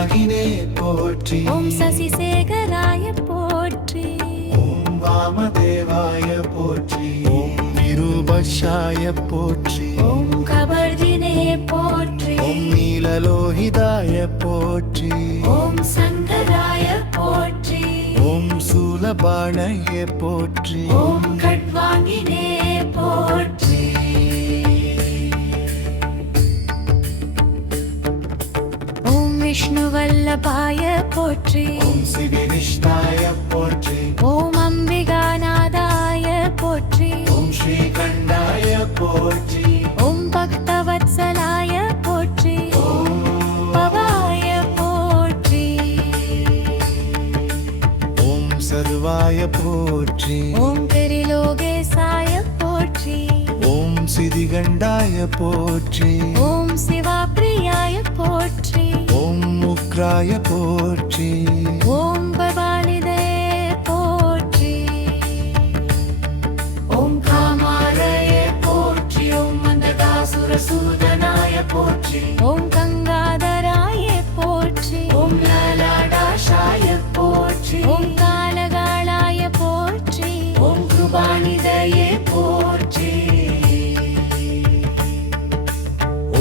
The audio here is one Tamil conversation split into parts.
நாகினே போற்றி. ஓம் சசிசேகராய போற்றி. ஓம் வாமதேவாய போற்றி. ஓம் விருபஷாய போற்றி. ஓம் கபர்தினே போற்றி. ஓம் நீலலோகிதாய போற்றி. ஓம் சங்கராய போற்றி. ஓம் சூலபாணய போற்றி. ஓம் கட்வாங்கினே போற்றி. ஓம் விஷ்ணுவல்லபாய போற்றி. ஓம் சிவிவிஷ்டாய போற்றி. ஓம் அம்பிகாநாதாய போற்றி. ஓம் ஸ்ரீகண்டாய போற்றி. ஓம் பக்தவத்சலாய போற்றி. பவாய போற்றி. ஓம் சர்வாய போற்றி. ஓம் திரிலோகேசாய போற்றி. ஓம் சிதிகண்டாய போற்றி. ஓம் சிவாப்ரியாய போற்றி. ஓம் உக்ராய போற்றி. ஓம் பவாலிதே போற்றி. ஓம் காமாரய போற்றி. ஓம் மந்தகாசுரசூதனாய போற்றி. ஓம் கங்காதராய போற்றி. ஓம் லலாடாஷாய போற்றி. ஓம் காலகாலாய போற்றி. ஓம் கிருபாநிதயே போற்றி.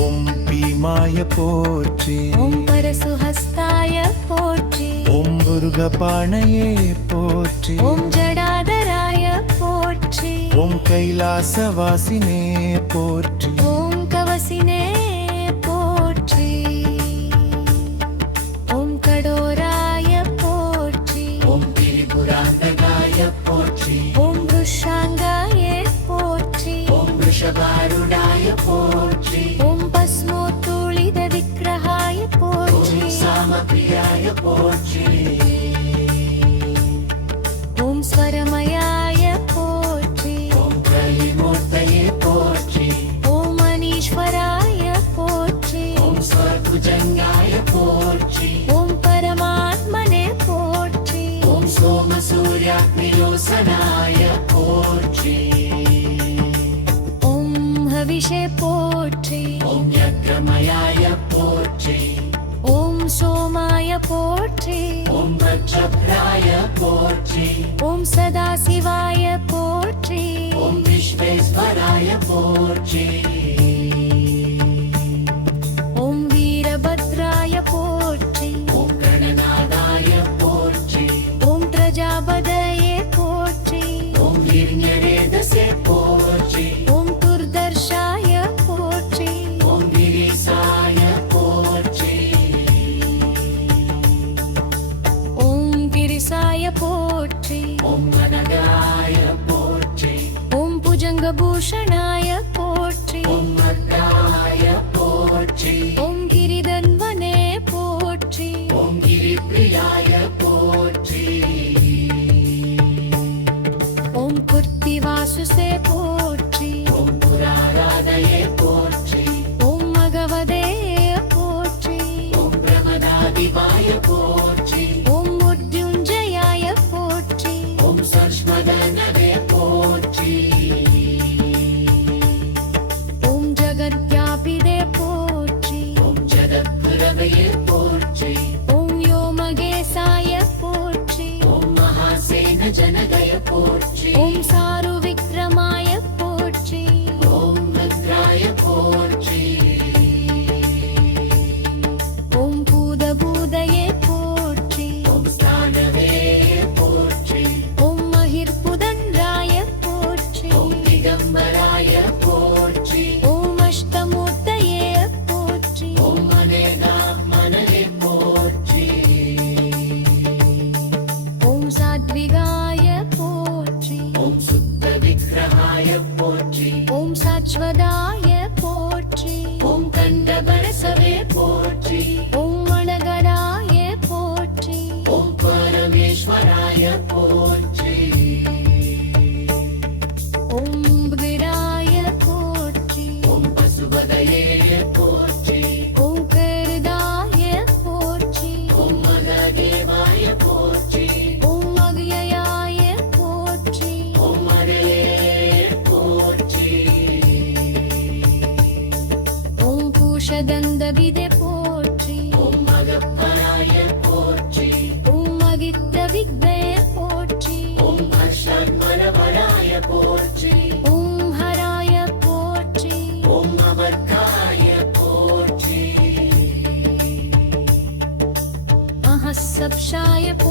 ஓம் பீமாய போற்றி. ஓம் பரசுஹஸ்தாய போற்றி. ஓம் முருகபாணயே போற்றி. ஓம் ஜடாதராய போற்றி. ஓம் கைலாசவாசினே போற்றி. ஓம் கவசினே போற்றி. ஓம் கடோராய போற்றி. ஓம் திரிபுராந்தகாய போற்றி. ஓம் ருஷாங்காய போற்றி. ஓம் ரிஷபாருடாய போற்றி. ஓம் பஸ்மோத்தூளித விக்கிரகாய போற்றி. ஓம் சாமப்ரியாய போற்றி. ஓம் ஸ்வரமயாய போற்றி. ஓம் கலிமூர்த்தயே போற்றி. ஓம் மணீஸ்வராய போற்றி. ஓம் ஸ்வர்புஜங்காய போற்றி. ஓம் பரமாத்மனே போற்றி. ஓம் சோமசூர்யாக்னிலோசனாய போற்றி. ஓம் ஹவிஷே போற்றி. ஓம் யக்ரமயாய போற்றி. ஓம் சோமாய போற்றி. ஓம் வஜ்ரப்ராய போற்றி. ஓம் சதாசிவாய போற்றி. ஓம் விஸ்வேஸ்வராய போற்றி. ஓம் வீரபத்ராய போற்றி. ஓம் கணநாதாய போற்றி. ஓம் பிரஜாபதயே போற்றி. ஓம் வீர்ஞரேதசே போற்றி. ஓம் துர்தர்ஷாய போற்றி. ஓம் கிரீசாய போற்றி. ஓம் கிரிசாய போற்றி. ஓம் கனகாய போற்றி. ஓம் புஜங்கபூஷணாய போற்றி. ஓம் மர்காய போற்றி. ஓம் கிரிதன்வனே போற்றி. ஓம் கிரிப்ரியாய போற்றி. ஓம் குர்த்திவாசுசே போற்றி. ஓம் புராராதயே போற்றி. ஓம் மகவதே போற்றி. ஓம் பிரமதாதிவாய போற்றி. ஓம் முத்யுஞ்சயாய போற்றி. ஓம் சர்ஷ்மதனவே போற்றி. ஓம் ஜகத்யாபிதே போற்றி. ஓம் ஜகத்குரவையே போற்றி. ஓம் யோமகேசாய போற்றி. ஓம் மகாசேன ஜனகய போற்றி. ஓம் சாரு விக்ரமாய போற்றி. ஓம் ருத்ராய போற்றி. ஓம் பூதபூதயே போற்றி. ஓம் ஸ்தானவே போற்றி. ஓம் மகிர்புதன்ராய போற்றி. ஓம் திகம்பராய போற்றி. ஓம் அஷ்டமூர்த்தயே போற்றி. ஓம் மனே போற்றி. ஓம் சாத்விகாய போற்றி. ஓம் சுத்த விக்கிரகாய போற்றி. ஓம் சாச்வதாய போற்றி. ஓம் கண்டபரசவே போற்றி. ஓம் மணகராய போற்றி. ஓம் பரமேஸ்வராய போற்றி. ஓம் புதிராய போற்றி. ஓம் பசுபதையே போற்றி. ஓம் கருதாய போற்றி. ஓம் மகதேவாய போற்றி. ஓம் அவ்யயாய போற்றி. ஓம் மரே போற்றி. ஓம் பூஷதந்தவிதே போற்றி. ஓம் மக அகப்பராய போற்றி ஓம் அகித்த விக்னய போற்றி ஓம் ஹர்ஷன்மரவராய போற்றி ஓம் ஹராய போற்றி ஓம் அமர்க்காய போற்றி அஹசப்ஷாய போற்றி